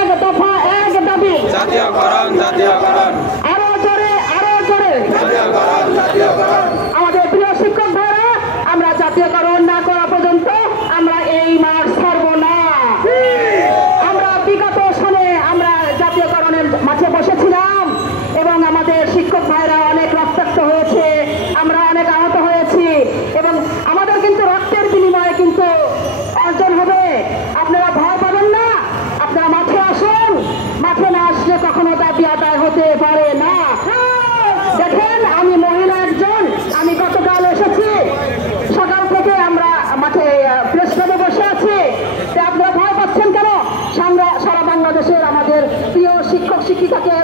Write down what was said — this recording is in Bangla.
এক দফা এক দাবি, আরো জোরে আমাদের প্রিয় শিক্ষক ভাইরা, আমরা জাতীয়করণ না করা পর্যন্ত আমরা এই মাঠ ছাড়ব না। আমরা বিগত সালে আমরা জাতীয়করণের মাঠে বসেছিলাম এবং আমাদের শিক্ষক ভাইরা অনেক রক্তাক্ত হয়েছে, আমরা অনেক আহত হয়েছি এবং আমাদের কিন্তু রক্তের বিনিময়ে কিন্তু অর্জন হবে। আপনারা ভয় পাবেন না, আপনারা মাঠে আসুন। মাঠে না আসলে কখনো দাবি আদায় হতে পারে না। দেখেন, আমি মহিলা একজন, আমি গতকাল এসেছি, সকাল থেকে আমরা মাঠে প্রেস ক্লাবে বসে আছি। আপনারা ভয় পাচ্ছেন কেন? সারা বাংলাদেশের আমাদের প্রিয় শিক্ষক শিক্ষিকাকে